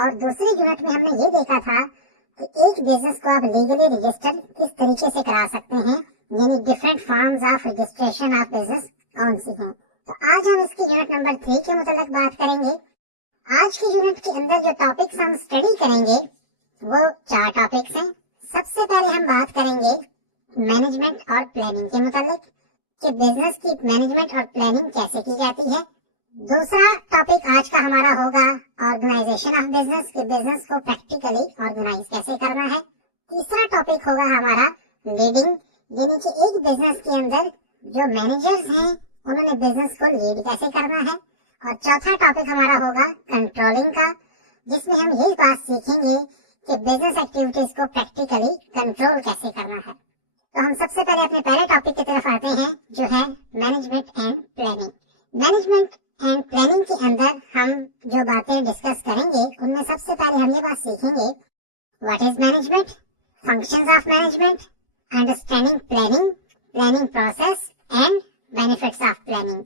और दूसरी यूनिट में हमने ये देखा था कि एक बिजनेस को आप लीगली रजिस्टर किस तरीके से करा सकते हैं, यानी different forms of registration of business कौन सी हैं। तो आज हम इसकी यूनिट नंबर 3 के मुताबिक बात करेंगे। आज की यूनिट के अंदर जो टॉपिक्स हम स्टडी करेंगे वो 4 टॉपिक्स हैं। सबसे पहले हम बात करेंगे मैनेजमेंट और प्लानिंग के मुताबिक कि बिजनेस की मैनेजमेंट और प्लानिंग कैसे की जाती है। दूसरा टॉपिक आज का हमारा होगा ऑर्गेनाइजेशन ऑफ बिजनेस, कि बिजनेस को प्रैक्टिकली ऑर्गेनाइज कैसे करना है। तीसरा टॉपिक होगा हमारा लीडिंग, यानी कि एक बिजनेस के अंदर जो मैनेजर्स हैं उन्होंने बिजनेस को लीड कैसे करना है। और चौथा टॉपिक हमारा होगा कंट्रोलिंग का, जिसमें हम यही बात सीखेंगे कि बिजनेस एक्टिविटीज को प्रैक्टिकली कंट्रोल कैसे करना है। तो हम सबसे पहले अपने पहले टॉपिक की तरफ आते हैं, जो है management and planning. Management and planning के अंदर हम जो बातें डिस्कस करेंगे उनमें सबसे पहले हम ये बात सीखेंगे what is management, functions of management, understanding planning, planning process and benefits of planning.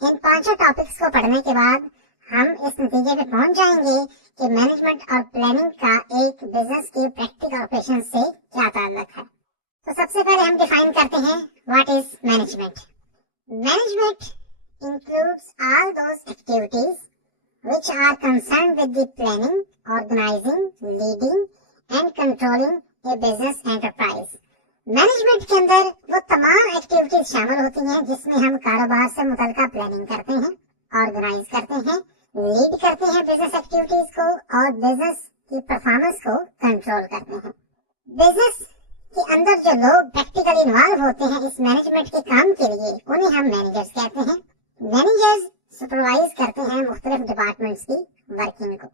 In 5 topics को पढ़ने के बाद हम इस नतीजे पे पहुंच जाएंगे कि मैनेजमेंट और प्लानिंग का एक बिजनेस के प्रैक्टिकल ऑपरेशन से क्या ताल्लुक है। तो सबसे पहले हम डिफाइन करते हैं what is management. Management includes all those activities which are concerned with the planning, organizing, leading and controlling a business enterprise. Management के अंदर वो तमाम एक्टिविटीज शामिल होती हैं जिसमें हम कारोबार से मुतल्लिका प्लानिंग करते हैं, ऑर्गेनाइज करते हैं, लीड करते हैं बिजनेस एक्टिविटीज को और बिजनेस की परफॉर्मेंस को कंट्रोल करते हैं। बिजनेस के अंदर जो लोग प्रैक्टिकली इन्वॉल्व होते हैं इस मैनेजमेंट के काम के लिए, उन्हें हम मैनेजर्स कहते हैं। मैनेजर्स सुपरवाइज करते हैं मुख्तलिफ डिपार्टमेंट्स की वर्किंग को।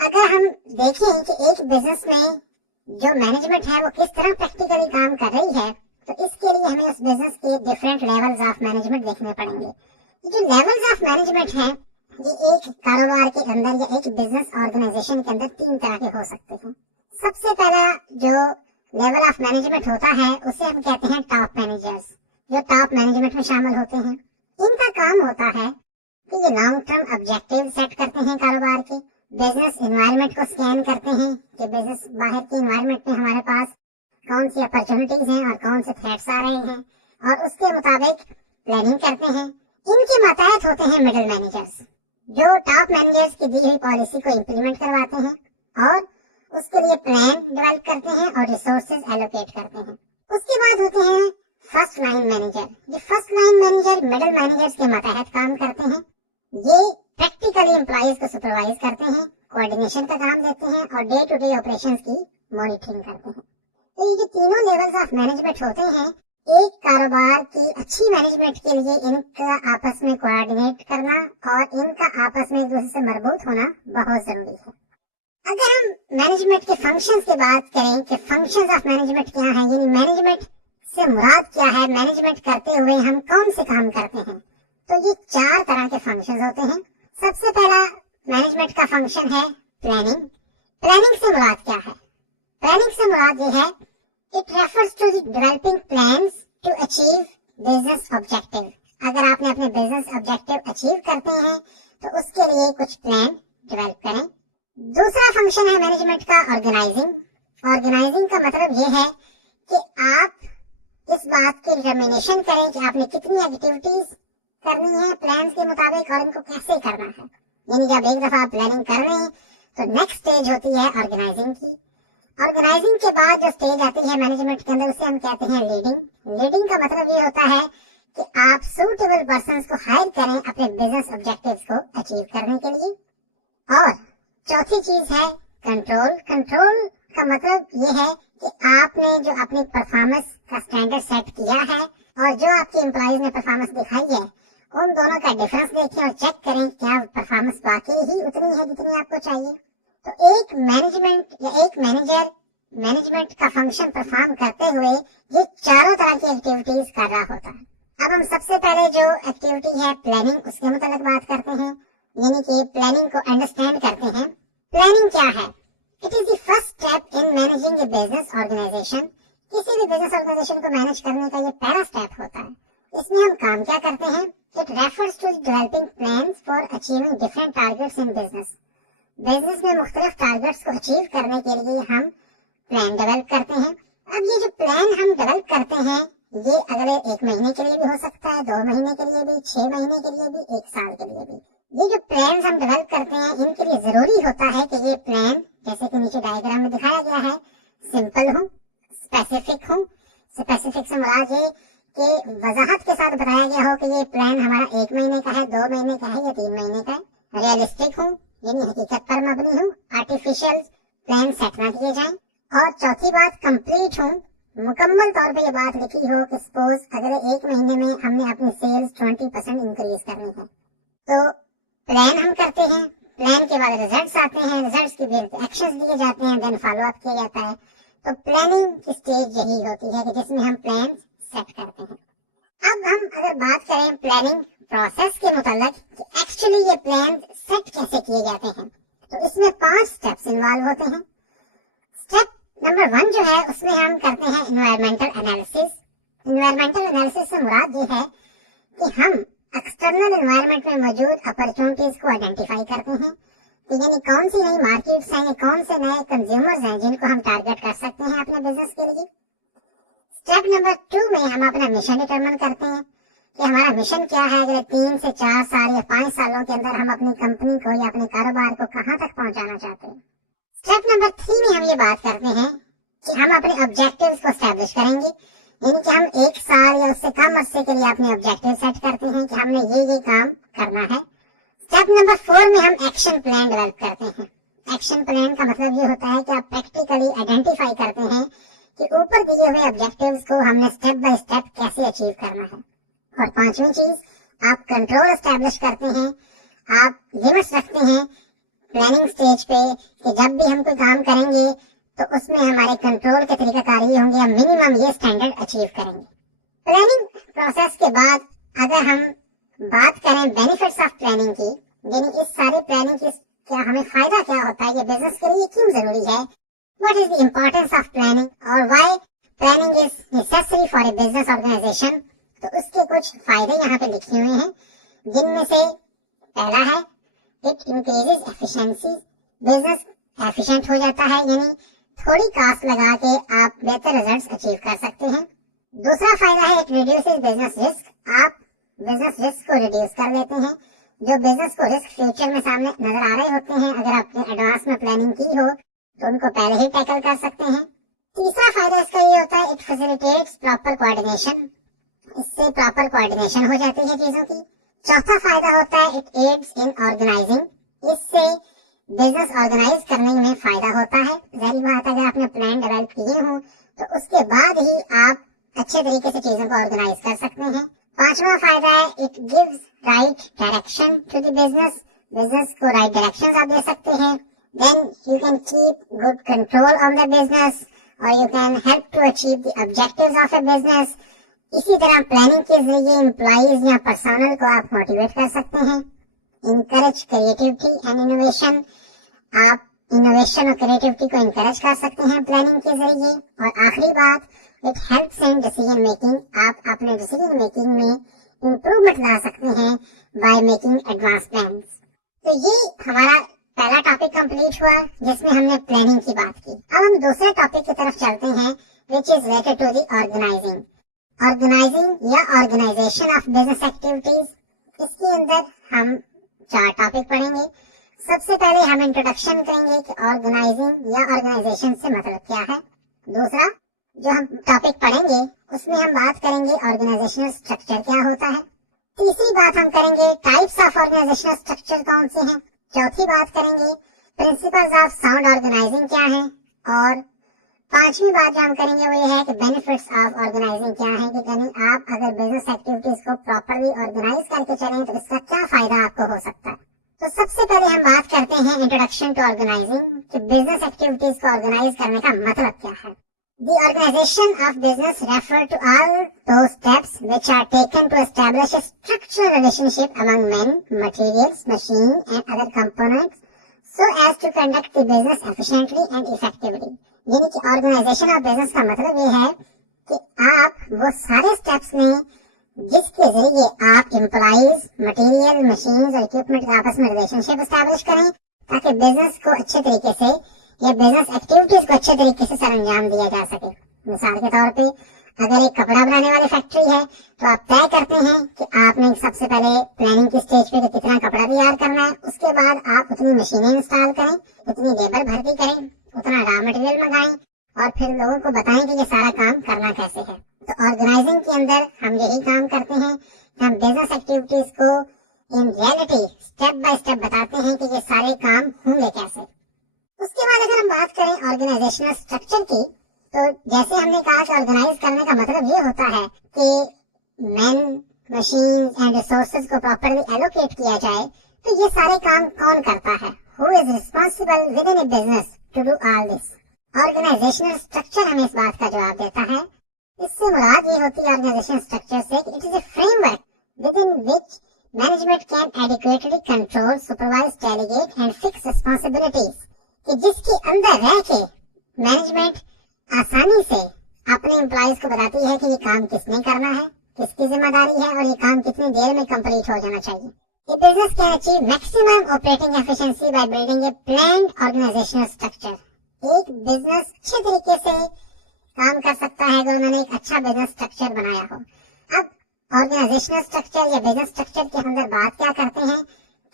अगर हम देखें कि एक बिजनेस में जो मैनेजमेंट है वो किस तरह प्रैक्टिकली काम कर रही है, तो इसके लिए हमें उस बिजनेस के डिफरेंट लेवल्स ऑफ मैनेजमेंट देखने पड़ेंगे। जो लेवल्स ऑफ मैनेजमेंट हैं ये एक कारोबार के अंदर या एक बिजनेस ऑर्गेनाइजेशन के अंदर 3 तरह के हो सकते हैं। सबसे पहला जो लेवल ऑफ मैनेजमेंट होता है उसे हम कहते हैं टॉप मैनेजर्स, जो टॉप मैनेजमेंट में शामिल होते हैं। इनका काम होता है कि ये लॉन्ग टर्म ऑब्जेक्टिव सेट करते हैं कारोबार के, बिजनेस एनवायरनमेंट को स्कैन करते हैं कि बिजनेस बाहर के एनवायरनमेंट में हमारे पास कौन सी अपॉर्चुनिटीज हैं और कौन से थ्रेट्स आ रहे हैं, और उसके मुताबिक प्लानिंग करते हैं। इनके मातहत होते हैं मिडिल मैनेजर्स, जो टॉप मैनेजर्स की दी हुई पॉलिसी को इम्प्लीमेंट करवाते हैं और उसके लिए प्लान डेवलप करते हैं और रिसोर्सेज एलोकेट करते हैं। उसके बाद होते हैं फर्स्ट लाइन मैनेजर। ये first line manager middle managers के मातहत काम करते हैं। ये प्रैक्टिकली एम्प्लॉइज को सुपरवाइज करते हैं, कोऑर्डिनेशन का काम देते हैं और डे टू डे ऑपरेशंस की मॉनिटरिंग करते हैं। तो ये जो तीनों लेवल्स ऑफ मैनेजमेंट होते हैं, एक कारोबार की अच्छी मैनेजमेंट के लिए इनका आपस में कोऑर्डिनेट करना और इनका आपस में एक दूसरे से मरबूत होना बहुत जरूरी है। अगर हम मैनेजमेंट के फंक्शंस की बात करें कि फंक्शंस ऑफ मैनेजमेंट क्या है, यानी मैनेजमेंट से मुराद क्या है, मैनेजमेंट करते हुए हम कौन से काम करते हैं, तो ये 4 तरह के फंक्शंस होते हैं। सबसे पहला मैनेजमेंट का फंक्शन है प्लानिंग। प्लानिंग से मुराद क्या है? प्लानिंग से मुराद ये है it refers to the developing plans to achieve business objective. अगर आपने अपने बिजनेस ऑब्जेक्टिव अचीव करते हैं तो उसके लिए कुछ प्लान डेवलप करें। दूसरा फंक्शन है मैनेजमेंट का ऑर्गेनाइजिंग। ऑर्गेनाइजिंग का मतलब ये है कि आप इस बात की डिटर्मिनेशन करें कि आपने कितनी एक्टिविटीज करनी है प्लान के मुताबिक और इनको कैसे करना है। यानी जब एक दफा प्लानिंग कर रहे हैं तो नेक्स्ट स्टेज होती है ऑर्गेनाइजिंग की। ऑर्गेनाइजिंग के बाद जो स्टेज आती है मैनेजमेंट के अंदर उसे हम कहते हैं लीडिंग। लीडिंग का मतलब ये होता है कि आप सूटेबल पर्संस को हायर करें अपने बिजनेस ऑब्जेक्टिव्स को अचीव करने के लिए। और चौथी चीज है कंट्रोल। कंट्रोल का मतलब ये है कि आपने जो अपनी परफॉर्मेंस का स्टैंडर्ड सेट किया है और जो आपके एम्प्लॉइज ने परफॉर्मेंस दिखाई है उन दोनों का डिफरेंस देखें और चेक करें क्या परफॉर्मेंस वाकई ही उतनी है जितनी आपको चाहिए। तो एक मैनेजमेंट या एक मैनेजर मैनेजमेंट का फंक्शन परफॉर्म करते हुए ये चारों तरह की एक्टिविटीज कर रहा होता है। अब हम सबसे पहले जो एक्टिविटी है प्लानिंग, उसके मुताबिक बात करते हैं, यानी कि प्लानिंग को अंडरस्टैंड करते हैं। प्लानिंग क्या है? It is the first step in managing a business organisation. किसी भी बिजनेस ऑर्गेनाइजेशन को मैनेज करने का ये पहला स्टेप होता है। इसमें हम काम क्या करते हैं? It refers to developing plans for achieving different targets in business. Business में मुख्तलिफ टारगेट्स को अचीव करने के लिए हम प्लान डेवलप करते हैं। अब ये जो प्लान हम डेवलप करते हैं ये अगले 1 महीने के लिए भी हो सकता है, 2 महीने के लिए भी, 6 महीने के लिए भी, 1 साल के लिए भी। ये जो प्लान हम डेवलप करते हैं इनके लिए जरूरी होता है कि ये प्लान जैसे कि नीचे डायग्राम में दिखाया गया है सिंपल हो, स्पेसिफिक हो। स्पेसिफिक से मुराद ये कि वजाहत के साथ बताया गया हो कि ये प्लान हमारा 1 महीने का है, 2 महीने का है या 3 महीने का है। रियलिस्टिक हो यानी हकीकत पर मबनी हो, आर्टिफिशियल प्लान सेट ना किए जाएं। और चौथी बात कंप्लीट हो, मुकम्मल तौर पे ये बात लिखी हो कि सपोज अगले 1 महीने में हमने अपनी सेल्स 20% इंक्रीज करनी है, तो प्लान हम करते हैं, प्लान के बाद रिजल्ट्स आते हैं, रिजल्ट्स के बाद एक्शंस लिए जाते हैं, देन फॉलो अप किया जाता है। तो प्लानिंग की स्टेज यही होती है कि जिसमें हम प्लान सेट करते हैं। अब हम अगर बात करें प्लानिंग प्रोसेस के मुताल्लिक कि एक्चुअली ये प्लान सेट कैसे किए जाते हैं, तो इसमें 5 स्टेप्स इन्वॉल्व होते हैं। स्टेप नंबर 1 जो है उसमें हम करते हैं एनवायरमेंटल एनालिसिस। एनवायरमेंटल एनालिसिस से मुराद ये है कि हम एक्सटर्नल एनवायरनमेंट में मौजूद अपॉर्चुनिटीज को आइडेंटिफाई करते हैं कि यानी कौन सी नई मार्केट्स हैं, कौन से नए कंज्यूमर्स हैं जिनको हम टारगेट कर सकते हैं अपने बिजनेस के लिए। स्टेप नंबर 2 में हम अपना मिशन डिटरमिन करते हैं कि हमारा मिशन क्या है, अगले 3 से 4 साल या 5 सालों के अंदर हम अपनी कंपनी को या अपने कारोबार को कहां तक पहुंचाना चाहते हैं। स्टेप नंबर 3 में हम ये बात करते हैं कि हम अपने ऑब्जेक्टिव्स को एस्टैब्लिश करेंगे, यानी कि हम 1 साल या उससे कम अरसे के लिए अपने ऑब्जेक्टिव सेट करते हैं कि हमने ये काम करना है। स्टेप नंबर 4 में हम एक्शन प्लान डेवलप करते हैं। एक्शन प्लान का मतलब ये होता है कि आप प्रैक्टिकली आइडेंटिफाई करते हैं कि ऊपर दिए हुए ऑब्जेक्टिव्स को हमने स्टेप बाय स्टेप कैसे अचीव करना है। और 5वीं चीज, आप कंट्रोल एस्टैब्लिश करते हैं, आप लिमिट्स रखते हैं प्लानिंग स्टेज पे कि जब भी हम कोई काम करेंगे तो उसमें हमारे कंट्रोल के तरीकाकार ये होंगे, हम मिनिमम ये स्टैंडर्ड अचीव करेंगे। प्लानिंग प्रोसेस के बाद अगर हम बात करें बेनिफिट्स ऑफ प्लानिंग की, यानी इस सारे प्लानिंग की क्या हमें फायदा क्या होता है, ये बिजनेस के लिए क्यों जरूरी है, what is the importance of planning और why planning is necessary for a business organisation, तो उसके कुछ फायदे यहाँ पे लिखे हुए हैं, जिनमें से पहला है it increases efficiency. Business efficient हो जाता है, यानी थोड़ी कॉस्ट लगा के आप बेहतर रिजल्ट्स अचीव कर सकते हैं। दूसरा फायदा है इट रिड्यूसेस बिजनेस रिस्क। आप बिजनेस रिस्क को रिड्यूस कर लेते हैं। जो बिजनेस को रिस्क फ्यूचर में सामने नजर आ रहे होते हैं, अगर आपने एडवांस में प्लानिंग की हो तो उनको पहले ही टैकल कर सकते हैं। तीसरा फायदा इसका ये होता है इट फैसिलिटेट्स प्रॉपर कोऑर्डिनेशन। इससे प्रॉपर कोऑर्डिनेशन हो जाती है चीजों की। चौथा फायदा होता है इट एड्स इन ऑर्गेनाइजिंग। इससे बिजनेस ऑर्गेनाइज करने में फायदा होता है। जाहिर बात है अगर आपने प्लान डेवलप किए हो तो उसके बाद ही आप अच्छे तरीके से चीजों को ऑर्गेनाइज कर सकते हैं। 5वां फायदा है it gives right direction to the business. Business को राइट डायरेक्शन आप दे सकते हैं। Then you can keep good control on the business और you can help to achieve the objectives of a business. इसी तरह प्लानिंग के जरिए एम्प्लॉइज या पर्सनल को आप मोटिवेट कर सकते हैं। Encourage creativity and innovation. आप इनोवेशन और क्रिएटिविटी को इनकरेज कर सकते हैं प्लानिंग के जरिए। और आखिरी बात it helps in decision making. आप अपने डिसीजन मेकिंग में इम्प्रूवमेंट ला सकते हैं बाय मेकिंग एडवांस प्लान्स। तो ये हमारा पहला टॉपिक कंप्लीट हुआ जिसमें हमने प्लानिंग की बात की। अब हम दूसरे टॉपिक की तरफ चलते हैं which is related to the organising. Organising या ऑर्गेनाइजेशन ऑफ बिजनेस एक्टिविटीज। इसके अंदर हम 4 टॉपिक पढ़ेंगे। सबसे पहले हम इंट्रोडक्शन करेंगे कि ऑर्गेनाइजिंग या ऑर्गेनाइजेशन से मतलब क्या है। दूसरा जो हम टॉपिक पढ़ेंगे उसमें हम बात करेंगे ऑर्गेनाइजेशनल स्ट्रक्चर क्या होता है। तीसरी बात हम करेंगे टाइप्स ऑफ ऑर्गेनाइजेशनल स्ट्रक्चर कौन से हैं। चौथी बात करेंगे प्रिंसिपल्स ऑफ साउंड ऑर्गेनाइजिंग क्या है। और 5वीं बात जो हम करेंगे वो ये है कि बेनिफिट्स ऑफ ऑर्गेनाइजिंग क्या है, कि यानी आप अगर बिजनेस एक्टिविटीज को प्रॉपरली ऑर्गेनाइज करके चलें तो इसका क्या फायदा आपको हो सकता है। तो सबसे पहले हम बात करते हैं इंट्रोडक्शन टू ऑर्गेनाइजिंग कि बिजनेस एक्टिविटीज को ऑर्गेनाइज करने का मतलब क्या है। The organization of business refer to all those steps which are taken to establish a structural relationship among men, materials, machine and other components so as to conduct the business efficiently and effectively. यानी कि organisation of business का मतलब ये है कि आप वो सारे स्टेप्स लें जिसके जरिए आप एम्प्लॉइज, मटेरियल, मशीन्स और इक्विपमेंट का आपस में रिलेशनशिप एस्टैब्लिश करें ताकि बिजनेस को अच्छे तरीके से या बिजनेस एक्टिविटीज को अच्छे तरीके से सर अंजाम दिया जा सके। मिसाल के तौर पे अगर एक कपड़ा बनाने वाली फैक्ट्री है तो आप तय करते हैं कि आपने सबसे पहले प्लानिंग की स्टेज पे कितना कपड़ा तैयार करना है, उसके बाद आप उतनी मशीनें इंस्टॉल करें, उतनी लेबर भर्ती करें, उतना रॉ मटेरियल मंगाएं और फिर लोगों को बताएं कि ये सारा काम करना कैसे है। तो ऑर्गेनाइजिंग के अंदर हम यही काम करते हैं कि हम बिजनेस एक्टिविटीज को in reality step by step बताते हैं कि ये सारे काम होंगे कैसे। उसके बाद अगर हम बात करें ऑर्गेनाइजेशनल स्ट्रक्चर की, तो जैसे हमने कहा कि ऑर्गेनाइज करने का मतलब ये होता है कि मैन, मशीन एंड रिसोर्सेज को प्रॉपर्ली एलोकेट किया जाए। तो ये सारे काम कौन करता है? Who is responsible within a business to do all this? Organisational structure हमें इस बात का जवाब देता है। इससे मुराद ये होती है ऑर्गेनाइजेशन स्ट्रक्चर से कि it is a framework with in which management can adequately control, supervise, delegate and fix responsibilities, कि जिसके अंदर रह के मैनेजमेंट आसानी से अपने एम्प्लॉइज को बताती है कि ये काम किसने करना है, किसकी जिम्मेदारी है और ये काम कितनी देर में कंप्लीट हो जाना चाहिए। A business can achieve maximum operating efficiency by building a planned organizational structure. एक बिजनेस अच्छे तरीके से काम कर सकता है अगर उन्होंने एक अच्छा बिजनेस स्ट्रक्चर बनाया हो। अब ऑर्गेनाइजेशनल स्ट्रक्चर या बिजनेस स्ट्रक्चर के अंदर बात क्या करते हैं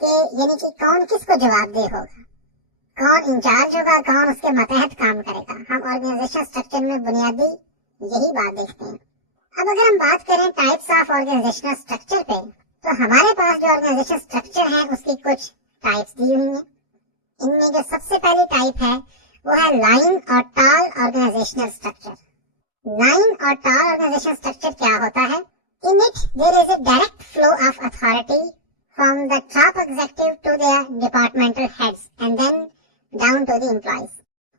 कि यानी कि कौन किसको जवाबदेह होगा, कौन इंचार्ज होगा, कौन उसके मतहत काम करेगा। हम ऑर्गेनाइजेशन स्ट्रक्चर में बुनियादी यही बात देखते हैं। अब अगर हम बात करें टाइप्स ऑफ ऑर्गेनाइजेशनल स्ट्रक्चर पे, तो हमारे पास जो ऑर्गेनाइजेशन स्ट्रक्चर है उसकी कुछ टाइप्स दी हुई हैं। इनमें जो सबसे पहली टाइप है वो है लाइन और टॉल ऑर्गेनाइजेशनल स्ट्रक्चर। लाइन और टॉल ऑर्गेनाइजेशन स्ट्रक्चर क्या होता है? In it there is a direct flow of authority from the top executive to their departmental heads and then down to the employees.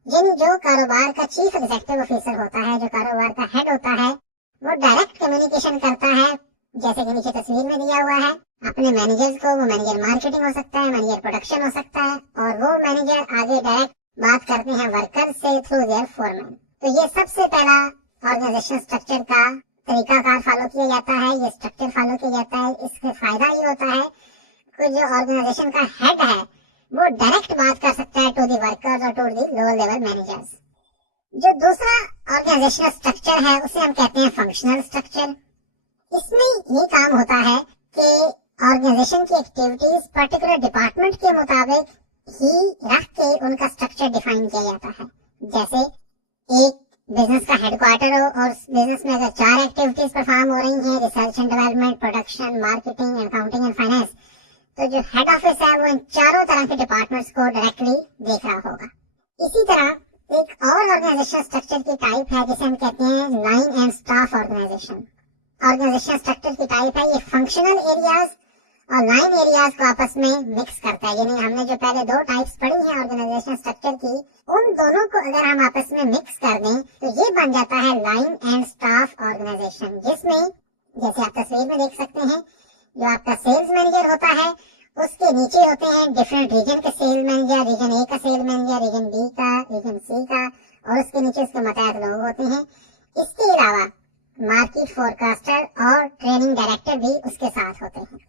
यानी जो कारोबार का chief executive officer होता है, जो कारोबार का हेड होता है, वो डायरेक्ट कम्युनिकेशन करता है, जैसे कि नीचे तस्वीर में दिया हुआ है, अपने मैनेजर्स को। वो मैनेजर मार्केटिंग हो सकता है, मैनेजर प्रोडक्शन हो सकता है, और वो मैनेजर आगे डायरेक्ट बात करते हैं वर्कर से थ्रू देयर फोरमैन। तो ये सबसे पहला ऑर्गेनाइजेशन स्ट्रक्चर का तरीकाकार फॉलो किया जाता है, ये स्ट्रक्चर फॉलो किया जाता है। इससे फायदा ये होता है कि जो ऑर्गेनाइजेशन का हेड है वो डायरेक्ट बात कर सकता है टू दी वर्कर्स और to the lower level managers. जो दूसरा ऑर्गेनाइजेशनल स्ट्रक्चर है उसे हम कहते हैं फंक्शनल स्ट्रक्चर। इसमें ये काम होता है कि ऑर्गेनाइजेशन की एक्टिविटीज पर्टिकुलर डिपार्टमेंट के मुताबिक ही रख के उनका स्ट्रक्चर डिफाइन किया जाता है। जैसे एक बिजनेस का हेडक्वार्टर हो और बिजनेस में अगर 4 एक्टिविटीज परफॉर्म हो रही हैं, research and development, production, marketing, accounting and finance, तो जो हेड ऑफिस है वो इन चारों तरह के डिपार्टमेंट्स को डायरेक्टली देख रहा होगा। इसी तरह एक और ऑर्गेनाइजेशन स्ट्रक्चर की टाइप है जिसे हम कहते हैं line and staff organisation. Organisation structure की टाइप है ये फंक्शनल एरियाज और लाइन एरियाज को आपस में मिक्स करता है। यानी हमने जो पहले 2 टाइप्स पढ़ी हैं ऑर्गेनाइजेशन स्ट्रक्चर की, उन दोनों को अगर हम आपस में मिक्स कर दें तो ये बन जाता है लाइन एंड स्टाफ ऑर्गेनाइजेशन, जिसमें जैसे आप तस्वीर में देख सकते हैं जो आपका सेल्स मैनेजर होता है उसके नीचे होते हैं डिफरेंट रीजन के सेल मैनेजर, रीजन ए का सेल मैनेजर, रीजन बी का, रीजन सी का, और उसके नीचे उसके मतहत लोग होते हैं। इसके अलावा मार्केट फोरकास्टर और ट्रेनिंग डायरेक्टर भी उसके साथ होते हैं।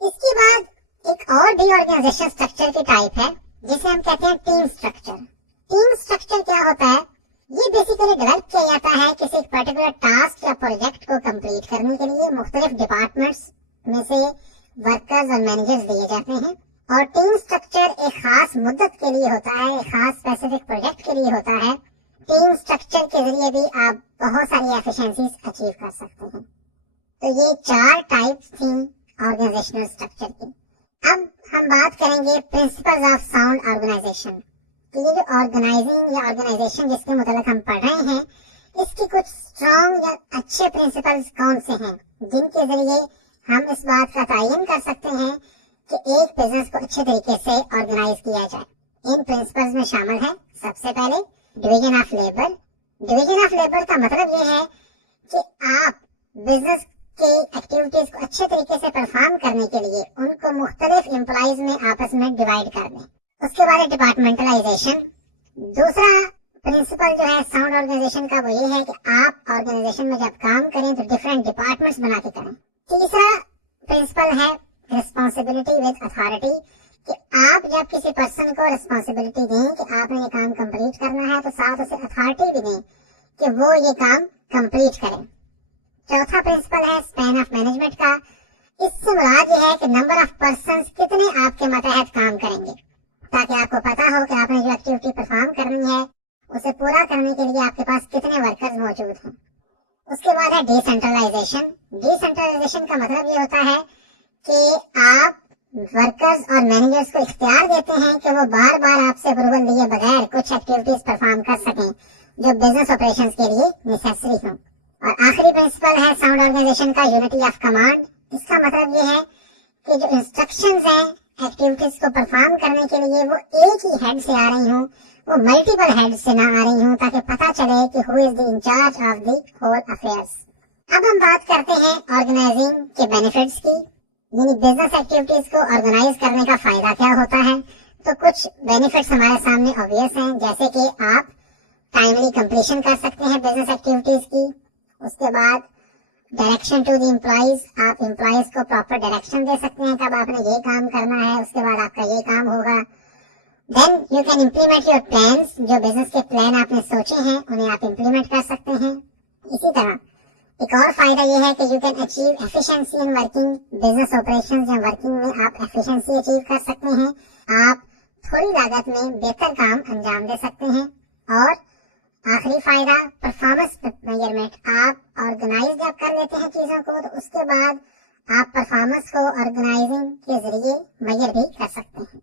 इसके बाद एक और भी ऑर्गेनाइजेशन स्ट्रक्चर की टाइप है जिसे हम कहते हैं टीम स्ट्रक्चर। टीम स्ट्रक्चर क्या होता है? ये बेसिकली डेवलप किया जाता है किसी एक पर्टिकुलर टास्क या प्रोजेक्ट को कंप्लीट करने के लिए मुख्तलिफ डिपार्टमेंट्स में से वर्कर्स और मैनेजर्स दिए जाते हैं, और टीम स्ट्रक्चर एक खास मुद्दत के लिए होता है, एक खास स्पेसिफिक प्रोजेक्ट के लिए होता है। टीम स्ट्रक्चर के जरिए भी आप बहुत सारी एफिशिएंसीज अचीव कर सकते हैं। तो ये 4 टाइप्स थी ऑर्गेनाइजेशनल स्ट्रक्चर की। अब हम बात करेंगे प्रिंसिपल्स ऑफ साउंड ऑर्गेनाइजेशन। तो ये जो ऑर्गेनाइजिंग या ऑर्गेनाइजेशन जिसके मुताबिक हम पढ़ रहे हैं, इसकी कुछ स्ट्रॉन्ग या अच्छे प्रिंसिपल्स कौन से हैं जिनके जरिए हम इस बात का तयन कर सकते हैं कि एक बिजनेस को अच्छे तरीके से ऑर्गेनाइज किया जाए। इन प्रिंसिपल्स में शामिल है सबसे पहले division of labour. Division of labour का मतलब ये है कि आप बिजनेस के एक्टिविटीज को अच्छे तरीके से परफॉर्म करने के लिए उनको मुख्तलिफ एम्प्लॉइज में आपस में डिवाइड कर दें। उसके बाद है डिपार्टमेंटलाइजेशन। दूसरा प्रिंसिपल जो है साउंड ऑर्गेनाइजेशन का वो ये है कि आप ऑर्गेनाइजेशन में जब काम करें तो डिफरेंट डिपार्टमेंट्स बना के करें। तीसरा प्रिंसिपल है रिस्पॉन्सिबिलिटी विद अथॉरिटी, कि आप जब किसी पर्सन को रिस्पॉन्सिबिलिटी दें कि आपने ये काम कंप्लीट करना है, तो साथ उसे अथॉरिटी भी दें कि वो ये काम कंप्लीट करे। चौथा प्रिंसिपल है स्पैन ऑफ मैनेजमेंट का। इससे मुराद ये है कि नंबर ऑफ पर्सन कितने आपके मतहत काम करेंगे, ताकि आपको पता हो कि आपने जो एक्टिविटी परफॉर्म करनी है उसे पूरा करने के लिए आपके पास कितने वर्कर्स मौजूद हैं। उसके बाद है डिसेंट्रलाइजेशन। डिसेंट्रलाइजेशन का मतलब ये होता है कि आप वर्कर्स और मैनेजर्स को इख्तियार देते हैं कि वो बार बार आपसे अप्रूवल लिए बगैर कुछ एक्टिविटीज परफॉर्म कर सकें जो बिजनेस ऑपरेशंस के लिए नेसेसरी हों। और आखिरी प्रिंसिपल है साउंड ऑर्गेनाइजेशन का, यूनिटी ऑफ कमांड। इसका मतलब ये है कि जो इंस्ट्रक्शंस हैं एक्टिविटीज को परफॉर्म करने के लिए वो एक ही हेड से आ रही हूँ, वो मल्टीपल हेड से ना आ रही हूँ, ताकि पता चले कि who is the in charge of the whole affairs. अब हम बात करते हैं ऑर्गेनाइजिंग के बेनिफिट्स की, यानी बिजनेस एक्टिविटीज को ऑर्गेनाइज करने का फायदा क्या होता है। तो कुछ बेनिफिट्स हमारे सामने ऑब्वियस हैं, जैसे कि आप टाइमली कंप्लीशन कर सकते हैं बिजनेस एक्टिविटीज की। उसके बाद डायरेक्शन टू द एम्प्लॉइज, आप एम्प्लॉइज को प्रॉपर डायरेक्शन दे सकते हैं कब आपने ये काम करना है, उसके बाद आपका ये काम होगा। Then you can implement your plans, जो बिजनेस के प्लान आपने सोचे हैं उन्हें आप इम्प्लीमेंट कर सकते हैं। इसी तरह एक और फायदा यह है कि you can achieve efficiency in working. Business operations या वर्किंग में आप एफिशिएंसी अचीव कर सकते हैं, आप थोड़ी लागत में बेहतर काम अंजाम दे सकते हैं। और आखिरी फायदा परफॉर्मेंस मेजरमेंट, आप ऑर्गेनाइज जब कर लेते हैं चीजों को तो उसके बाद आप परफॉर्मेंस को ऑर्गेनाइजिंग के जरिए मेजर भी कर सकते हैं।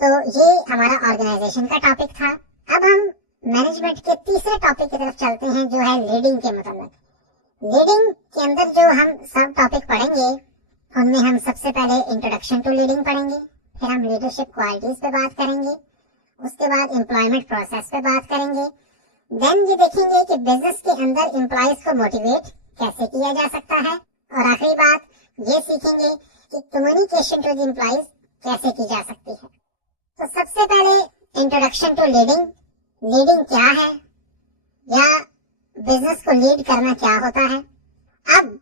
तो ये हमारा ऑर्गेनाइजेशन का टॉपिक था। अब हम मैनेजमेंट के तीसरे टॉपिक की तरफ चलते हैं, जो है लीडिंग के मुताबिक। लीडिंग के अंदर जो हम सब टॉपिक पढ़ेंगे उनमें हम सबसे पहले इंट्रोडक्शन टू लीडिंग पढ़ेंगे, फिर हम लीडरशिप क्वालिटीज पे बात करेंगे, उसके बाद एम्प्लॉयमेंट प्रोसेस पे बात करेंगे। देन ये देखेंगे कि बिजनेस के अंदर एम्प्लॉयज को मोटिवेट कैसे किया जा सकता है, और आखिरी बात ये सीखेंगे कि कम्युनिकेशन टू द एम्प्लॉयज कैसे की जा सकती है। तो सबसे पहले इंट्रोडक्शन टू लीडिंग। लीडिंग क्या है या बिजनेस को लीड करना क्या होता है। अब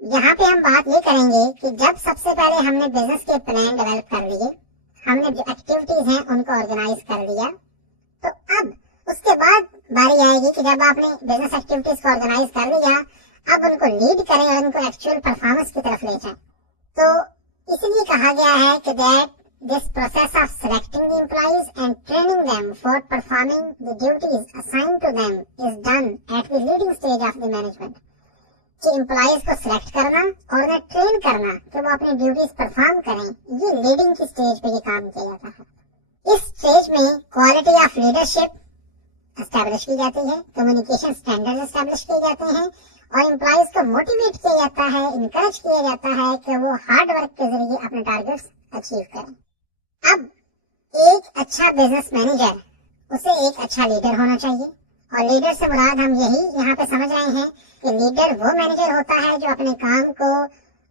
यहाँ पे हम बात ये करेंगे कि जब सबसे पहले हमने बिजनेस के प्लान डेवलप कर लिए, हमने जो एक्टिविटीज हैं उनको ऑर्गेनाइज कर लिया, तो अब उसके बाद बारी आएगी कि जब आपने बिजनेस एक्टिविटीज को ऑर्गेनाइज कर लिया, अब उनको लीड करें और उनको एक्चुअल परफॉर्मेंस की तरफ ले जाएं। तो इसलिए कहा गया है कि that this process of selecting the employees and training them for performing the duties assigned to them is done at the leading stage of the management. कि एम्प्लॉइज को सिलेक्ट करना और उन्हें ट्रेन करना कि वो अपनी ड्यूटीज परफॉर्म करें, ये लीडिंग की स्टेज पे ये काम किया जाता है। इस स्टेज में क्वालिटी ऑफ लीडरशिप एस्टेब्लिश की जाती है, कम्युनिकेशन स्टैंडर्ड एस्टेब्लिश किए जाते हैं और एम्प्लॉइज को मोटिवेट किया जाता है, इनकरेज किया जाता है कि वो हार्ड वर्क के जरिए अपने टारगेट्स अचीव करें। अब एक अच्छा बिजनेस मैनेजर उसे एक अच्छा लीडर होना चाहिए, और लीडर से मुराद हम यही यहाँ पे समझ रहे हैं कि लीडर वो मैनेजर होता है जो अपने काम को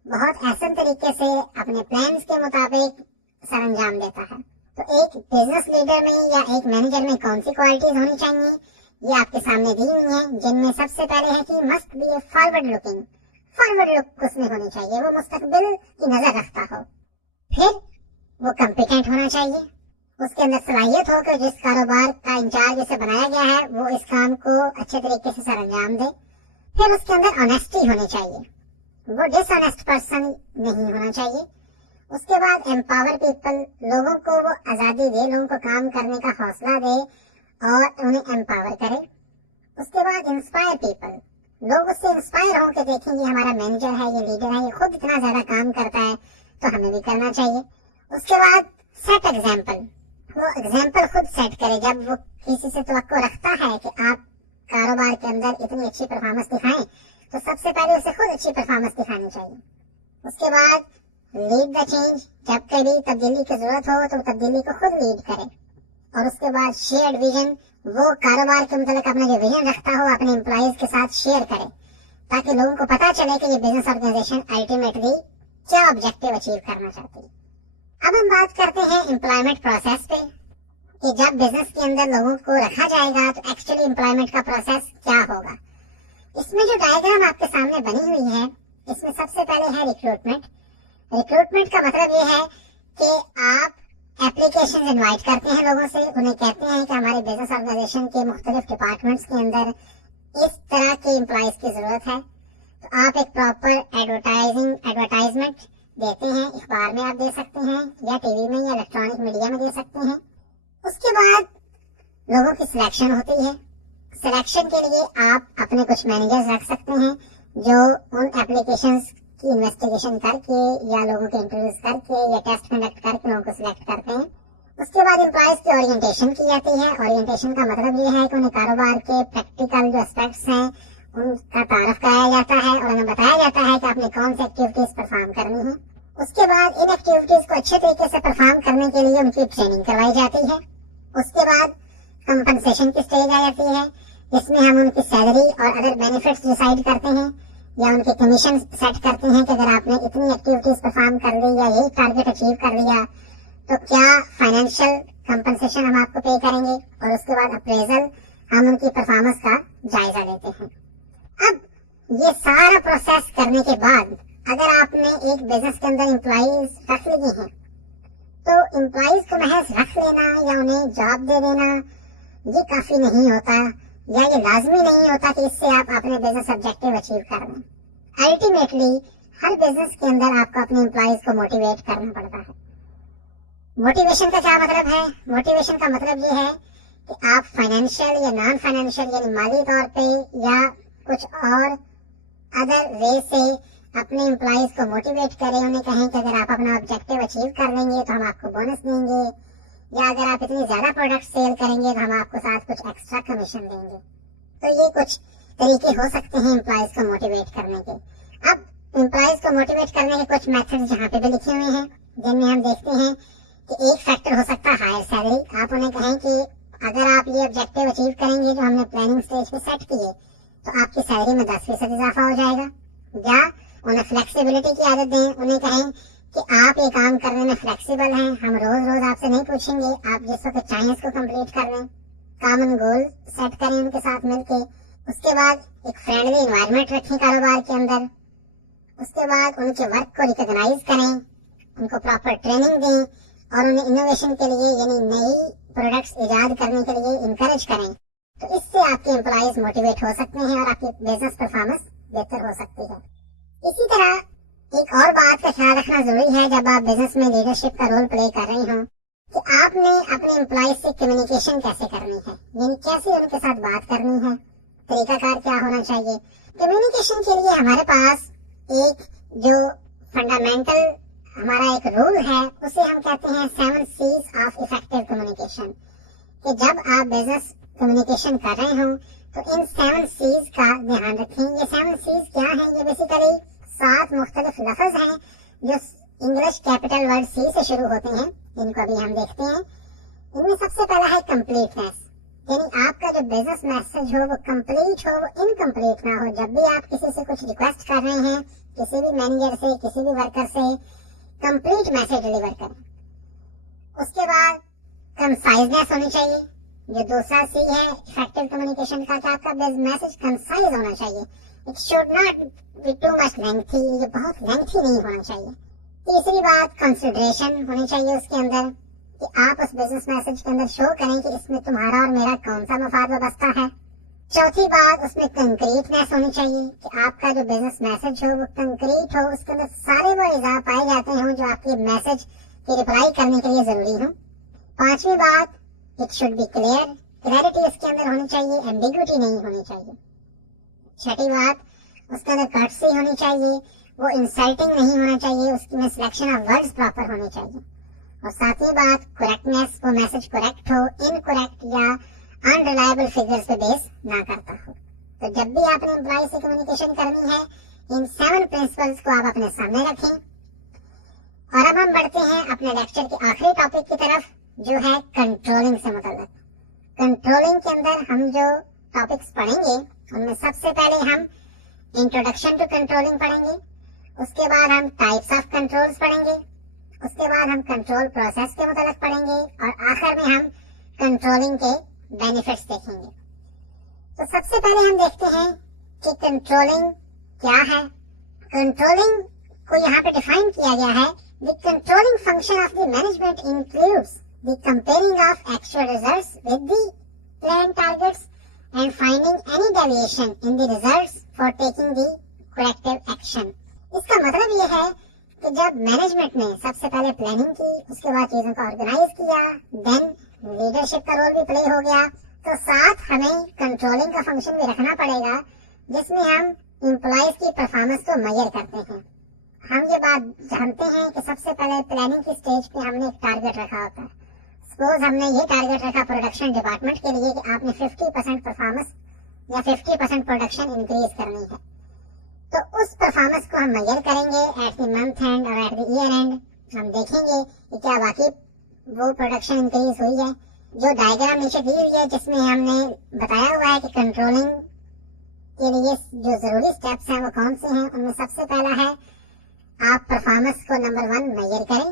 बहुत आसान तरीके से अपने प्लान्स के मुताबिक सरअंजाम देता है। तो एक बिजनेस लीडर में या एक मैनेजर में कौन सी क्वालिटीज होनी चाहिए, ये आपके सामने दी हुई है, जिनमें सबसे पहले है कि must be A forward looking. Forward look उसमें होनी चाहिए, वो मुस्तकबिल की नजर रखता हो। फिर वो कॉम्पिटेंट होना चाहिए, उसके अंदर सलाहियत हो कि जिस कारोबार का इंचार्ज इसे बनाया गया है वो इस काम को अच्छे तरीके से सरअंजाम दे। फिर उसके अंदर ऑनेस्टी होनी चाहिए, वो डिसऑनेस्ट पर्सन नहीं होना चाहिए। उसके बाद एम्पावर पीपल, लोगों को वो आजादी दे, लोगों को काम करने का हौसला दे और उन्हें एम्पावर करे। उसके बाद इंस्पायर पीपल, लोग उससे इंस्पायर हों कि देखें ये हमारा मैनेजर है, ये लीडर है, ये खुद इतना ज्यादा काम करता है तो हमें भी करना चाहिए। उसके बाद सेट एग्जाम्पल, वो एग्जाम्पल खुद सेट करे। जब वो किसी से तवक्को रखता है कि आप कारोबार के अंदर इतनी अच्छी परफॉर्मेंस दिखाएं, तो सबसे पहले उसे खुद अच्छी परफॉर्मेंस दिखानी चाहिए। उसके बाद लीड द चेंज, जब कभी तब्दीली की जरूरत हो तो तब्दीली को खुद लीड करे। और उसके बाद शेयर्ड विजन, वो कारोबार के मतलब अपना जो विजन रखता हो अपने एम्प्लॉइज के साथ शेयर करे, ताकि लोगों को पता चले कि ये बिजनेस ऑर्गेनाइजेशन अल्टीमेटली क्या ऑब्जेक्टिव अचीव करना चाहती है। अब हम बात करते हैं एम्प्लॉयमेंट प्रोसेस पे, कि जब बिजनेस के अंदर लोगों को रखा जाएगा तो एक्चुअली एम्प्लॉयमेंट का प्रोसेस क्या होगा। इसमें जो डायग्राम आपके सामने बनी हुई है, इसमें सबसे पहले है रिक्रूटमेंट। रिक्रूटमेंट का मतलब ये है कि आप एप्लीकेशन इनवाइट करते हैं लोगों से, उन्हें कहते हैं कि हमारे बिजनेस ऑर्गेनाइजेशन के मुख्तलिफ डिपार्टमेंट्स के अंदर इस तरह के एम्प्लॉयज की जरूरत है। तो आप एक प्रॉपर एडवर्टाइजमेंट देते हैं, अखबार में आप दे सकते हैं या टीवी में या इलेक्ट्रॉनिक मीडिया में दे सकते हैं। उसके बाद लोगों की सिलेक्शन होती है। सिलेक्शन के लिए आप अपने कुछ मैनेजर्स रख सकते हैं जो उन एप्लीकेशंस की इन्वेस्टिगेशन करके या लोगों के इंटरव्यूज करके या टेस्ट कंडक्ट करके लोगों को सिलेक्ट करते हैं। उसके बाद एम्प्लॉयज की ओरिएंटेशन की जाती है। ओरिएंटेशन का मतलब ये है कि उन्हें कारोबार के प्रैक्टिकल जो एस्पेक्ट्स हैं उनका तारफ कराया जाता है और उन्हें बताया जाता है कि आपने कौन सी एक्टिविटीज परफॉर्म करनी है। उसके बाद इन एक्टिविटीज को अच्छे तरीके से परफॉर्म करने के लिए उनकी ट्रेनिंग करवाई जाती है। उसके बाद कंपनसेशन की स्टेज आ जाती है, जिसमें हम उनकी सैलरी और अदर बेनिफिट्स डिसाइड करते हैं या उनके कमीशन सेट करते हैं कि अगर आपने इतनी एक्टिविटीज परफॉर्म कर ली या यही टारगेट अचीव कर लिया तो क्या फाइनेंशियल कंपनसेशन हम आपको पे करेंगे। और उसके बाद अप्रेजल, हम उनकी परफॉर्मेंस का जायजा लेते हैं। अब ये सारा प्रोसेस करने के बाद अगर आपने एक बिजनेस के अंदर एम्प्लॉइज रख लिए हैं तो एम्प्लॉइज को महज रख लेना या उन्हें जॉब दे देना ये काफी नहीं होता या ये लाजमी नहीं होता कि इससे आप अपने बिजनेस ऑब्जेक्टिव अचीव कर लें। अल्टीमेटली हर बिजनेस के अंदर आपको अपने एम्प्लॉइज को मोटिवेट करना पड़ता है। मोटिवेशन का क्या मतलब है? मोटिवेशन का मतलब ये है कि आप फाइनेंशियल या नॉन फाइनेंशियल यानी माली तौर पे या कुछ और अदर वे से अपने एम्प्लॉइज को मोटिवेट करें, उन्हें कहें कि अगर आप अपना ऑब्जेक्टिव अचीव कर लेंगे तो हम आपको बोनस देंगे, या अगर आप इतनी ज्यादा प्रोडक्ट सेल करेंगे तो हम आपको साथ कुछ एक्स्ट्रा कमीशन देंगे। तो ये कुछ तरीके हो सकते हैं एम्प्लॉइज को मोटिवेट करने के। अब एम्प्लॉइज को मोटिवेट करने के कुछ मेथड्स यहाँ पे भी लिखे हुए हैं, जिनमें हम देखते हैं कि एक फैक्टर हो सकता है हायर सैलरी। आप उन्हें कहें कि अगर आप ये ऑब्जेक्टिव अचीव करेंगे जो हमने प्लानिंग स्टेज पे सेट किए तो आपकी सैलरी में 10% इजाफा हो जाएगा। या उन्हें फ्लेक्सिबिलिटी की आदत दें, उन्हें कहें कि आप ये काम करने में फ्लेक्सिबल हैं, हम रोज रोज आपसे नहीं पूछेंगे, आप जिस वक्त चाहें इसको कंप्लीट कर लें। कॉमन गोल सेट करें उनके साथ मिलके। उसके बाद एक फ्रेंडली एनवायरनमेंट रखें कारोबार के अंदर। उसके बाद उनके वर्क को रिकॉग्नाइज करें, उनको प्रॉपर ट्रेनिंग दें और उन्हें इनोवेशन के लिए यानी नई प्रोडक्ट्स इजाद करने के लिए इंकरेज करें। तो इससे आपके एम्प्लॉइज मोटिवेट हो सकते हैं और आपकी बिजनेस परफॉर्मेंस बेहतर हो सकती है। इसी तरह एक और बात का ख्याल रखना जरूरी है जब आप बिजनेस में लीडरशिप का रोल प्ले कर रहे हो कि आपने अपने एम्प्लॉइज से कम्युनिकेशन कैसे करनी है, यानी कैसे उनके साथ बात करनी है, तरीकाकार क्या होना चाहिए। कम्युनिकेशन के लिए हमारे पास एक जो फंडामेंटल हमारा एक रूल है उसे हम कहते हैं 7 C's ऑफ इफेक्टिव कम्युनिकेशन। कि जब आप बिजनेस कम्युनिकेशन कर रहे हो तो इन 7 C's का ध्यान रखें। ये 7 C's क्या हैं? ये बेसिकली 7 मुख्तलिफ लफ्ज हैं जो इंग्लिश कैपिटल वर्ड C से शुरू होते हैं, जिनको अभी हम देखते हैं। इनमें सबसे पहला है कंप्लीटनेस, यानी आपका जो बिजनेस मैसेज हो वो कंप्लीट हो, वो इनकम्प्लीट ना हो। जब भी आप किसी से कुछ रिक्वेस्ट कर रहे हैं, किसी भी मैनेजर से, किसी भी वर्कर से, कंप्लीट मैसेज डिलीवर करें। उसके बाद कंसाइजनेस होनी चाहिए। जो दूसरा सी है इफेक्टिव कम्युनिकेशन का, कि आपका मैसेज कंसाइज होना चाहिए। It should not be too much lengthy, ये बहुत लेंथी नहीं होना चाहिए। तीसरी बात कंसिडरेशन होनी चाहिए उसके अंदर, कि आप उस बिजनेस मैसेज के अंदर शो करें कि इसमें तुम्हारा और मेरा कौन सा मफाद वाबस्ता है। चौथी बात उसमें कंक्रीटनेस होनी चाहिए, कि आपका जो बिजनेस मैसेज हो वो कंक्रीट हो, उसके अंदर सारे वो इजाफे पाए जाते हों जो आपके मैसेज की रिप्लाई करने के लिए जरूरी हो। पांचवी बात it should be clear, clarity इसके अंदर होनी चाहिए, एम्बिग्विटी नहीं होनी चाहिए। छठी बात उसके अंदर कर्टसी होनी चाहिए, वो इंसल्टिंग नहीं होना चाहिए, उसमें सिलेक्शन ऑफ वर्ड्स प्रॉपर होने चाहिए। और सातवीं बात करेक्टनेस, वो मैसेज करेक्ट हो, इनकरेक्ट या अनरिलायबल फिगर्स पे बेस ना करता हो। तो जब भी आपने एम्प्लॉय से कम्युनिकेशन करनी है इन 7 प्रिंसिपल्स को आप अपने सामने रखें। और अब हम बढ़ते हैं अपने लेक्चर के आखिरी टॉपिक की तरफ, जो है कंट्रोलिंग से मुतल्लिक। कंट्रोलिंग के अंदर हम जो टॉपिक्स पढ़ेंगे उनमें सबसे पहले हम इंट्रोडक्शन टू कंट्रोलिंग पढ़ेंगे, उसके बाद हम टाइप्स ऑफ कंट्रोल्स पढ़ेंगे, उसके बाद हम कंट्रोल प्रोसेस के मुतालिक पढ़ेंगे और आखिर में हम कंट्रोलिंग के बेनिफिट्स देखेंगे। तो सबसे पहले हम देखते हैं कि कंट्रोलिंग क्या है। कंट्रोलिंग को यहाँ पे डिफाइन किया गया है The controlling function of the management includes the comparing of actual results with the planned targets and finding any deviation in the results for taking the corrective action. इसका मतलब ये है कि जब मैनेजमेंट ने सबसे पहले प्लानिंग की, उसके बाद चीजों को ऑर्गेनाइज किया, देन लीडरशिप का रोल भी प्ले हो गया, तो साथ हमें कंट्रोलिंग का फंक्शन भी रखना पड़ेगा जिसमें हम एम्प्लॉयज की परफॉर्मेंस को मेजर करते हैं। हम ये बात जानते हैं कि सबसे पहले प्लानिंग की स्टेज पे हमने एक टारगेट रखा होता है। सपोज हमने ये टारगेट रखा प्रोडक्शन डिपार्टमेंट के लिए कि आपने 50% परफॉर्मेंस या 50% प्रोडक्शन इंक्रीज करनी है, तो उस परफॉर्मेंस को हम मेजर करेंगे एट द मंथ एंड और एट द ईयर एंड। हम देखेंगे कि क्या वाकई वो प्रोडक्शन इंक्रीज हुई है। जो डायग्राम नीचे दी हुई है जिसमें हमने बताया हुआ है कि कंट्रोलिंग के लिए जो जरूरी स्टेप्स हैं वो कौन से हैं, उनमें सबसे पहला है आप परफॉर्मेंस को नंबर 1 मेजर करें,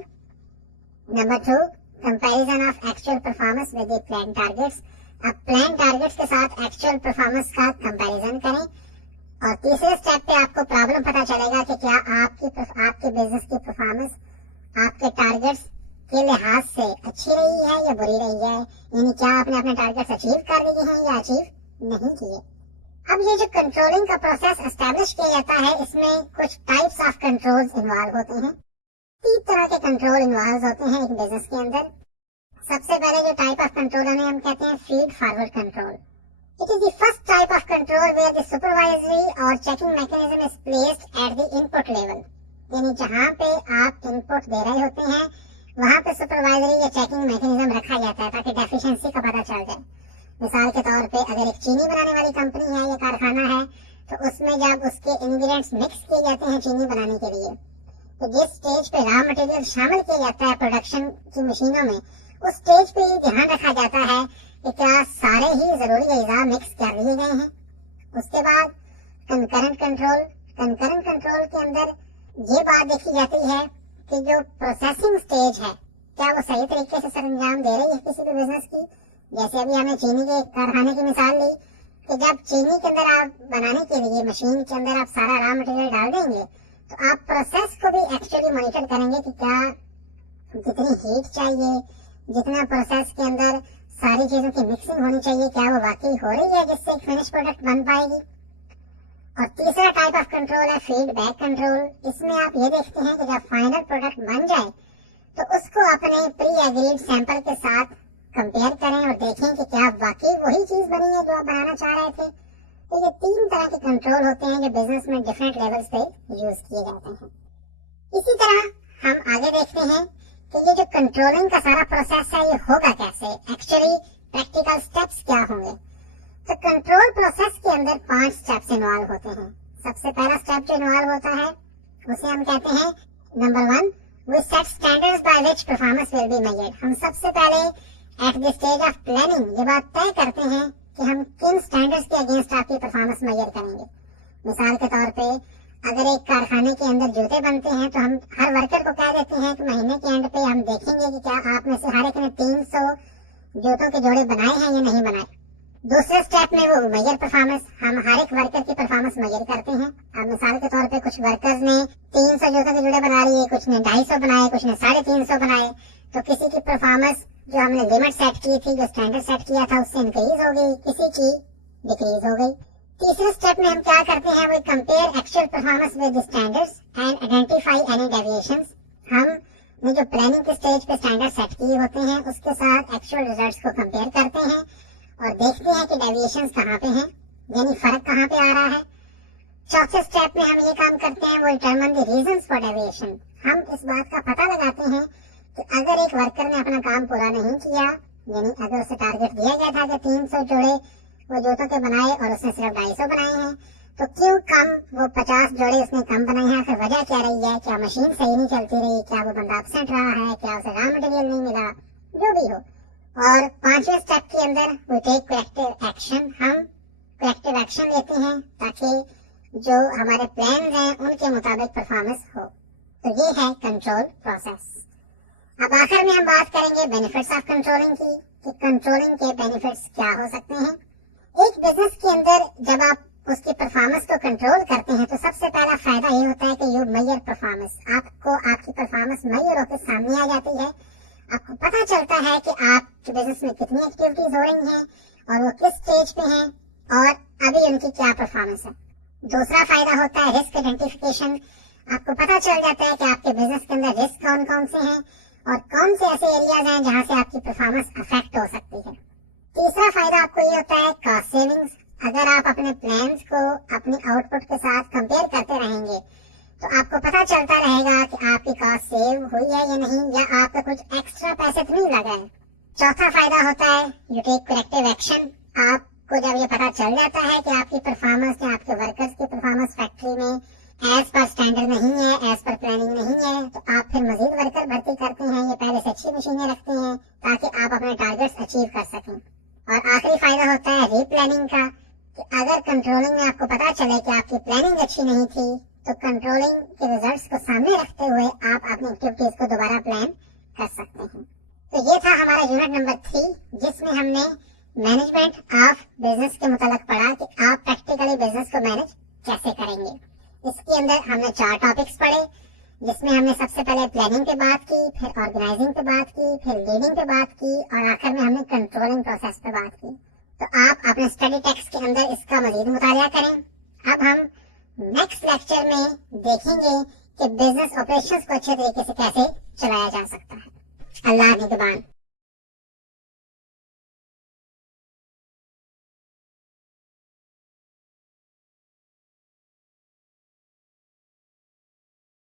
number 2 comparison of actual performance with the plan targets, आप प्लान टारगेट्स के साथ एक्चुअल परफॉर्मेंस का कंपैरिजन करें, और तीसरे स्टेप पे आपको प्रॉब्लम पता चलेगा कि क्या आपके बिजनेस की परफॉर्मेंस आपके टारगेट्स के लिहाज से अच्छी रही है या बुरी रही है, यानी क्या आपने अपने टारगेट्स अचीव कर लिए हैं या अचीव नहीं किए। अब ये जो कंट्रोलिंग का प्रोसेस एस्टेब्लिश किया जाता है, इसमें कुछ टाइप्स ऑफ कंट्रोल्स इन्वॉल्व होते हैं। 3 तरह के कंट्रोल इन्वॉल्व होते हैं एक बिजनेस के अंदर। सबसे पहले जो टाइप ऑफ कंट्रोल है हम कहते हैं feed forward control. It is the first type of control where the supervisory और checking mechanism is placed at the input level, यानी जहाँ पे आप इनपुट दे रहे होते हैं वहाँ पे सुपरवाइजरी या चेकिंग मैकेनिज्म रखा जाता है ताकि डेफिशिएंसी का पता चल जाए। मिसाल के तौर पे अगर एक चीनी बनाने वाली कंपनी है या कारखाना है, तो उसमें जब उसके इंग्रेडिएंट्स मिक्स किए जाते हैं चीनी बनाने के लिए, तो जिस स्टेज पे रॉ मटेरियल शामिल किया जाता है प्रोडक्शन की मशीनों में, उस स्टेज पे ये ध्यान रखा जाता है कि क्या सारे ही जरूरी अज्जा मिक्स कर लिए गए हैं। उसके बाद कंकरेंट कंट्रोल के अंदर ये बात देखी जाती है कि जो प्रोसेसिंग स्टेज है क्या वो सही तरीके से सरंजाम दे रही है किसी भी बिजनेस की। जैसे अभी हमने चीनी के कारखाने की मिसाल ली कि जब चीनी के अंदर आप बनाने के लिए मशीन के अंदर आप सारा रॉ मटेरियल डाल देंगे, तो आप प्रोसेस को भी एक्चुअली मॉनिटर करेंगे कि क्या जितनी हीट चाहिए, जितना प्रोसेस के अंदर सारी चीजों की मिक्सिंग होनी चाहिए, क्या वो वाकई हो रही है जिससे एक फिनिश प्रोडक्ट बन पाएगी। और तीसरा टाइप ऑफ कंट्रोल है फीडबैक कंट्रोल। इसमें आप ये देखते हैं कि जब फाइनल प्रोडक्ट बन जाए तो उसको अपने प्री एग्रीड सैंपल के साथ कंपेयर करें और देखें कि क्या वाकई वही चीज बनी है जो आप बनाना चाह रहे थे। तो ये 3 तरह के कंट्रोल होते हैं जो बिजनेस में डिफरेंट लेवल्स पे यूज किए जाते हैं। इसी तरह हम आगे देखते हैं कि ये जो कंट्रोलिंग का सारा प्रोसेस है ये होगा कैसे, एक्चुअली प्रैक्टिकल स्टेप्स क्या होंगे। तो कंट्रोल प्रोसेस के अंदर 5 स्टेप्स इन्वॉल्व होते हैं। सबसे पहला स्टेप जो इन्वॉल्व होता है उसे हम कहते हैं number 1 we set standards by which performance will be measured. हम सबसे पहले at the stage of planning ये बात तय करते हैं कि हम किन स्टैंडर्ड्स के अगेंस्ट आपकी परफॉर्मेंस मेजर करेंगे। मिसाल के तौर पे अगर एक कारखाने के अंदर जूते बनते हैं तो हम हर वर्कर को कह देते हैं कि महीने के एंड पे हम देखेंगे कि क्या आप में से हर एक ने 300 जूतों के जोड़े बनाए हैं या नहीं बनाए। दूसरे स्टेप में वो मेजर परफॉर्मेंस, हम हर एक वर्कर की परफॉर्मेंस मेजर करते हैं। अब मिसाल के तौर पे कुछ वर्कर्स ने 300 जूतों के जोड़े बना लिए, कुछ ने 250 बनाए, कुछ ने 350 बनाए, तो किसी की परफॉर्मेंस जो हमने लिमिट सेट की थी, जो स्टैंडर्ड सेट किया था उससे इंक्रीज हो गई, किसी की डिक्रीज हो गई। तीसरे स्टेप में हम क्या करते हैं, वो compare actual performance with standards and identify any deviations. हम जो प्लानिंग के स्टेज पे स्टैंडर्ड सेट किए होते हैं उसके साथ एक्चुअल रिजल्ट्स को कंपेयर करते हैं और देखते हैं कि डेविएशंस कहाँ पे हैं, यानी फर्क कहाँ पे आ रहा है। चौथे स्टेप में हम ये काम करते हैं वो determine the reasons for deviation. हम इस बात का पता लगाते हैं कि अगर एक वर्कर ने अपना काम पूरा नहीं किया, यानी अगर उसे टारगेट दिया गया था कि 300 जोड़े वो जूतों के बनाए और उसने सिर्फ 250 बनाए हैं, तो क्यों कम वो 50 जोड़े उसने कम बनाए हैं, आखिर वजह क्या रही है, क्या मशीन सही नहीं चलती रही, क्या वो बंदा एब्सेंट रहा है, क्या उसे रॉ मटेरियल नहीं मिला, जो भी हो। और 5वें स्टेप के अंदर वी टेक करेक्टिव एक्शन। हम करेक्टिव एक्शन लेते हैं ताकि जो हमारे प्लान हैं उनके मुताबिक परफॉर्मेंस हो। तो ये है कंट्रोल प्रोसेस। अब आखिर में हम बात करेंगे बेनिफिट्स ऑफ कंट्रोलिंग की, कि कंट्रोलिंग के बेनिफिट्स क्या हो सकते हैं। एक बिजनेस के अंदर जब आप उसकी परफॉर्मेंस को कंट्रोल करते हैं तो सबसे पहला फायदा ये होता है कि यू मेजर परफॉर्मेंस, आपको आपकी परफॉर्मेंस मेजर होकर सामने आ जाती है। आपको पता चलता है कि आपके बिजनेस में कितनी एक्टिविटीज हो रही हैं और वो किस स्टेज पे हैं और अभी उनकी क्या परफॉर्मेंस है। दूसरा फायदा होता है रिस्क आइडेंटिफिकेशन। आपको पता चल जाता है कि आपके बिजनेस के अंदर रिस्क कौन कौन से हैं और कौन से ऐसे एरियाज हैं जहां से आपकी परफॉर्मेंस अफेक्ट हो सकती है। तीसरा फायदा आपको ये होता है कॉस्ट सेविंग्स। अगर आप अपने प्लान्स को अपनी आउटपुट के साथ कंपेयर करते रहेंगे तो आपको पता चलता रहेगा कि आपकी कॉस्ट सेव हुई है या नहीं, या आपका कुछ एक्स्ट्रा पैसे तो नहीं लगा है। चौथा फायदा होता है यू टेक करेक्टिव एक्शन। आपको जब ये पता चल जाता है कि आपकी परफॉर्मेंस या आपके वर्कर्स की परफॉर्मेंस फैक्ट्री में एज पर स्टैंडर्ड नहीं है, एज पर प्लानिंग नहीं है, तो आप फिर मजीद वर्कर भर्ती करते हैं या पहले से अच्छी मशीनें रखते हैं ताकि आप अपने टारगेट्स अचीव कर सकें। और आखिरी फायदा होता है रीप्लानिंग का, कि अगर कंट्रोलिंग में आपको पता चले कि आपकी प्लानिंग अच्छी नहीं थी तो कंट्रोलिंग के रिजल्ट्स को सामने रखते हुए आप अपनी एक्टिविटीज को दोबारा प्लान कर सकते हैं। तो ये था हमारा यूनिट नंबर 3, जिसमें हमने मैनेजमेंट ऑफ बिजनेस के मुतालिक पढ़ा कि आप प्रैक्टिकली बिजनेस को मैनेज कैसे करेंगे। इसके अंदर हमने 4 टॉपिक्स पढ़े, जिसमें हमने सबसे पहले प्लानिंग पे बात की, फिर ऑर्गेनाइजिंग पे बात की, फिर लीडिंग पे बात की और आखिर में हमने कंट्रोलिंग प्रोसेस पे बात की। तो आप अपने स्टडी टेक्स्ट के अंदर इसका मजीद मुतालिया करें। अब हम नेक्स्ट लेक्चर में देखेंगे कि बिजनेस ऑपरेशंस को अच्छे तरीके से कैसे चलाया जा सकता है। अल्लाह निगहबान।